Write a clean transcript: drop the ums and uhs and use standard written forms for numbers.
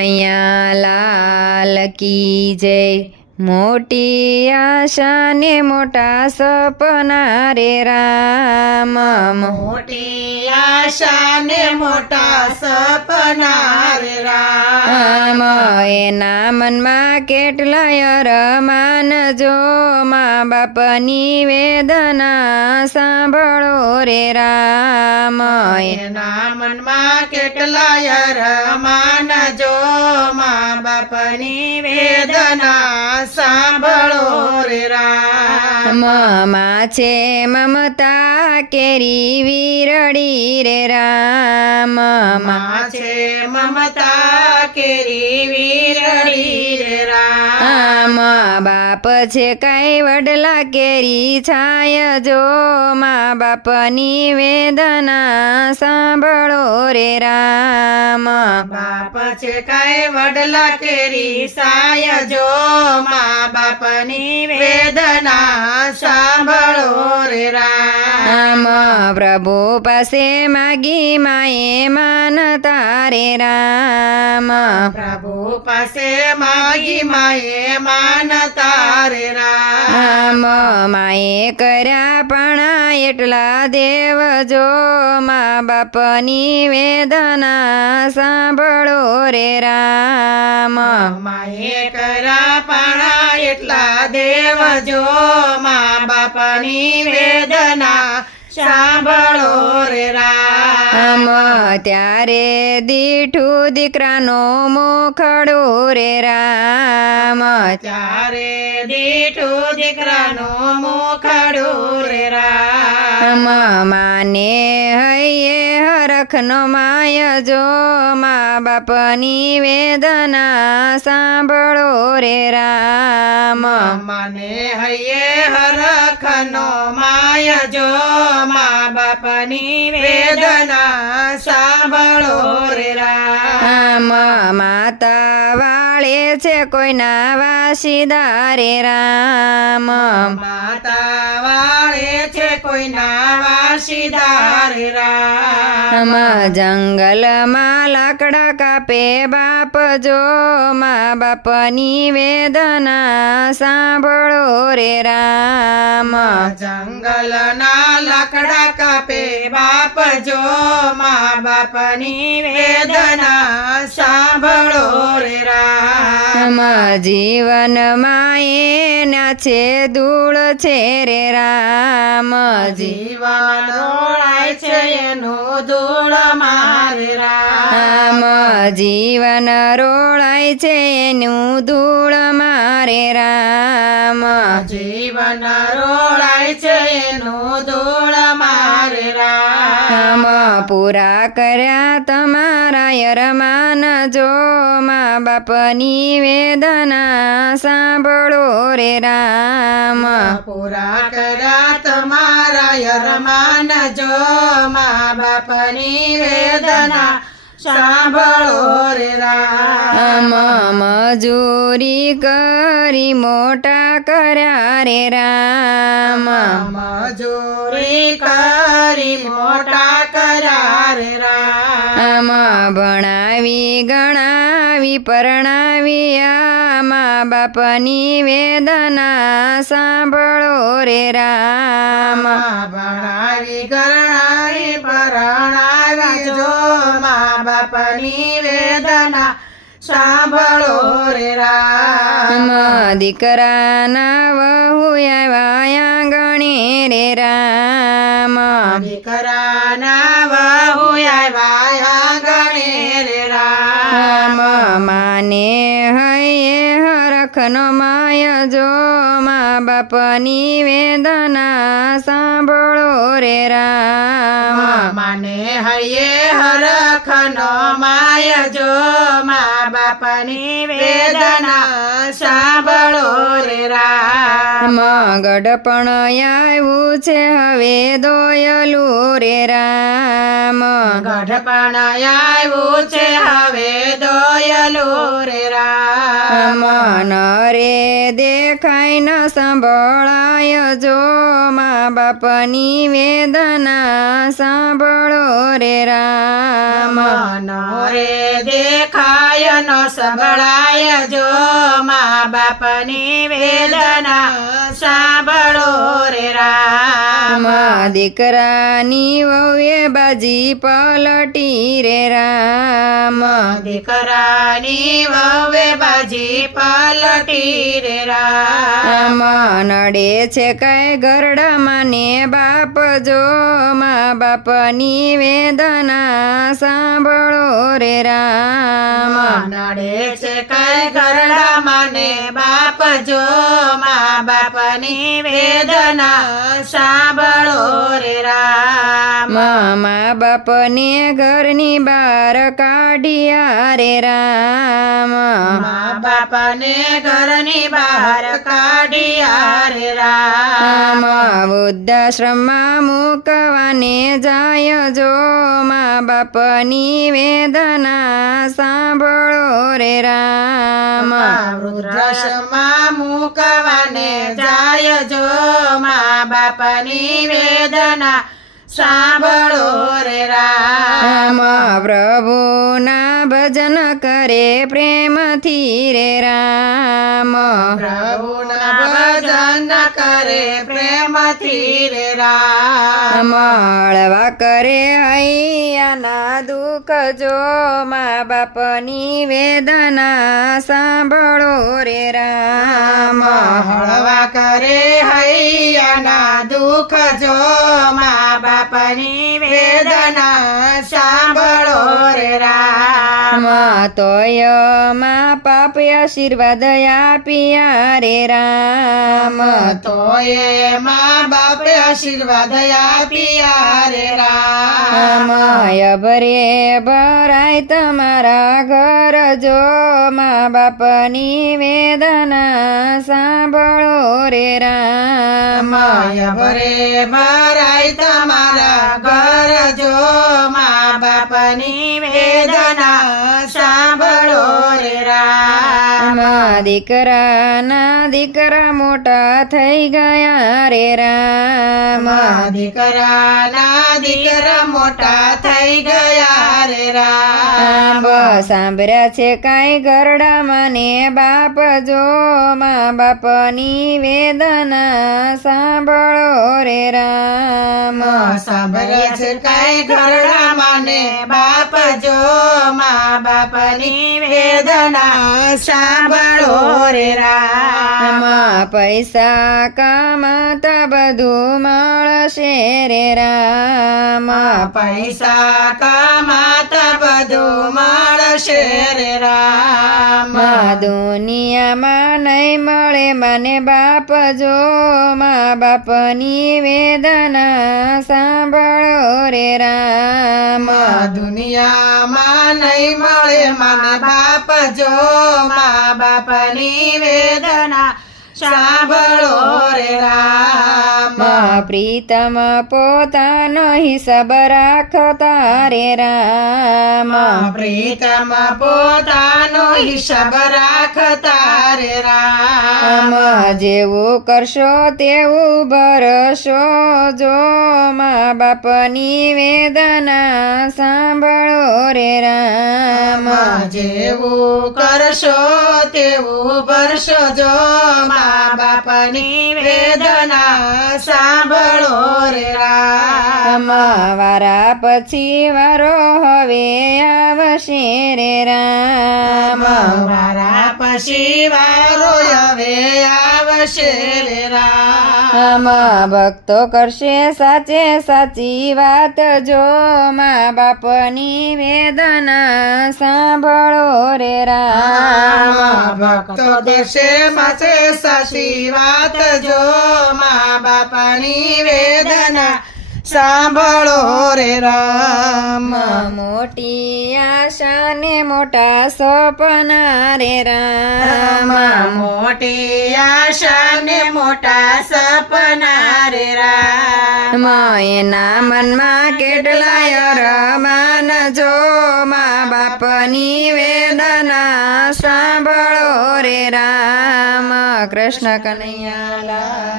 અહીંયા લાલ કી જય। મોટી આશા ને મોટા સપના રે રામ। મોટી આશા ને મોટા સપના રે રામ। એના મનમાં કેટલાય અરમાન જો મા બાપની વેદના સાંભળો રે રામ। એના મનમાં કેટલાય અરમાન જો મા બાપની વેદના સાંભળો રે રામ। માં છે મમતા કેરી વીરડી રે રામ। માં છે મમતા કેરી વીરડી રે રામ। બાપ છે કાંઈ વડલા કેરી છાય જો મા બાપની વેદના સાંભળો રે રામ। બાપ છે કાંઈ વડલા કેરી સાય જો મા બાપની વેદના સાંભળો રે રામ। પ્રભુ પાસે માગી માએ માનતા રે રામ। પ્રભુ પાસે માગી માએ માનતા રે રામ। માએ કર્યા પણ એટલા દેવ જો મા બાપની વેદના સાંભળો રે રામ। માએ કર્યા પણ એટલા દેવ જો મા બાપની વેદના સાંભળો રે રામ। ત્યારે દીઠું દીકરાનો મોખડો રે રામ। ત્યારે દીઠું દીકરાનું મોખડું રે રામ। માને હૈયે હરખનો માય જો મા બાપની વેદના સાંભળો રે રામ। મને હૈયે હરખનો માય જો મા બાપની વેદના સાંભળો રે રામ। માતા વાળે છે કોઈના વાસીદા રે રામ। માતા વાળે છે કોઈના વાસીદાર રે રામ। જંગલમાં લાકડા કાપે બાપ જો મા બાપની વેદના સાંભળો રે રામ। જંગલના લાકડા કાપે બાપ જો મા બાપની વેદના સાંભળો રે રામ। જીવનમાં એના છે ધૂળ છે રે રામ। જીવન રોળાય છે એનું ધૂળ મારે રામ। જીવન રોળાય છે એનું ધૂળ મારે રામ। જીવન રોળાય છે એનું ધૂળ મારે રામ। પૂરા કર્યા તમારા અરમાન જો મા બાપની વેદના સાંભળો રે રામ। પૂરા કર્યા તમારા અરમાન જો મા બાપની વેદના સાંભળો રે રામ। મજૂરી કરી મોટા કર્યા રે રામ। મજૂરી કરી મોટા કર્યા રે રામ। ભણાવી ગણાવી પરણાવી આ મા બાપની વેદના સાંભળો રે રામ। ભણાવી ગણાવી પરણાવી જો મા બાપની વેદના સાંભળો રે રામ। દીકરાના વહુ આવ્યા ગણે રે રામ। દીકરાના વહુ આવ્યા ગણે રે રામ। માને હૈયે હરખનો માય જો મા બાપની વેદના સાંભળો રે રામ। માને હૈયે હરખનો માય જો મા બાપની વેદના સાંભળો રે રામ। ગઢપણ આવ્યું છે હવે દોયલું રે રામ। ગઢપણ આવ્યું છે હવે દોયલું રે રામ। નરે દેખાય ન સંભળાય જો મા બાપની વેદના સાંભળો રે રામ મનો રે દેખાય ન સંભળાય જો મા બાપની વેદના સાંભળો રે રામ દીકરાની વહુએ બાજી પલટી રે રામ દીકરાની વહુએ બાજી પલટી રે રામ નડે છે કઈ ગરડામાં ને બાપ જો મા બાપની વેદના સાંભળો રે રામ નડે છે કઈ ગરડામાં ને બાપ જો મા બાપની વેદના સાંભળો રે રામ મા બાપને ઘરની બહાર કાઢ્યા રે રામ મા બાપને ઘરની બહાર કાઢ્યા રે રામ વૃદ્ધાશ્રમમાં મૂકવાને જાય જો મા બાપની વેદના સાંભળો રે રામ વૃદ્ધાશ્રમમાં મૂકવાને જાય જો મા બાપની વેદના સાંભળો રે રામ પ્રભુના ભજન કરે પ્રેમથી રે રામ પ્રભુના ભજન કરે પ્રેમથી રે રામ મળવા કરે હૈયાના દુઃખ જો મા બાપની વેદના સાંભળો રે રામ હળવા કરે હૈયાના દુઃખ જો મા બાપની વેદના સાંભળો રે રામ તોય મા પાપ આશીર્વાદ આપ્યા રે રામ તોય મા બાપે આશીર્વાદ આપ્યા રે રામ ભરે ભરાય તમારા ઘર જો મા બાપની વેદના સાંભળો રે રામ ભરે ભરાય તમારા ઘર જો મા બાપની વેદના સાંભળો રે રામ દીકરા મોટા થઈ ગયા રે રામ દીકરા મોટા થઈ ગયા રે રામ સાંભળ્યા છે કાંઈ ગરડામાં ને બાપ જો મા બાપની વેદના સાંભળો રે રામ સાંભળ્યા છે કાંઈ ગરડામાં ને બાપ જો મા બાપની વેદના સાંભળો રે રામ પૈસા કમાતા બધું મળશે રે રામ પૈસા કમાતા બધું મળશે રે રામ દુનિયામાં નહીં મળે મને બાપ જો મા બાપની વેદના સાંભળો રે રામ દુનિયામાં નહીં મળે મને બાપ જો મા બાપની વેદના સાંભળો રે રામ પ્રીતમ પોતાનો હિસાબ રાખતા રે રામ પ્રીતમ પોતાનો હિસાબ રાખતા રે રામ જેવું કરશો તેવું ભરશો જો મા બાપની વેદના સાંભળો રે રામ જેવું કરશો તેવું ભરશો જો મા બાપની વેદના સાંભળો રે રામ વારા પછી વારો હવે આવશે રે રામ મારા પછી વારો હવે આવશે રે રામ ભક્તો કરશે સાચે સાચી વાત જો મા બાપની વેદના સાંભળો રે રામ ભક્તો કરશે સાચે સાચી વાત જો મા બાપની વેદના સાંભળો રે રામ મોટી આશા ને મોટા સપના રે રામ મોટી આશા ને મોટા સપના રે રામ એના મનમાં કેટલાય રમાન જો મા બાપની વેદના સાંભળો રે રામ કૃષ્ણ કનૈયા લાલ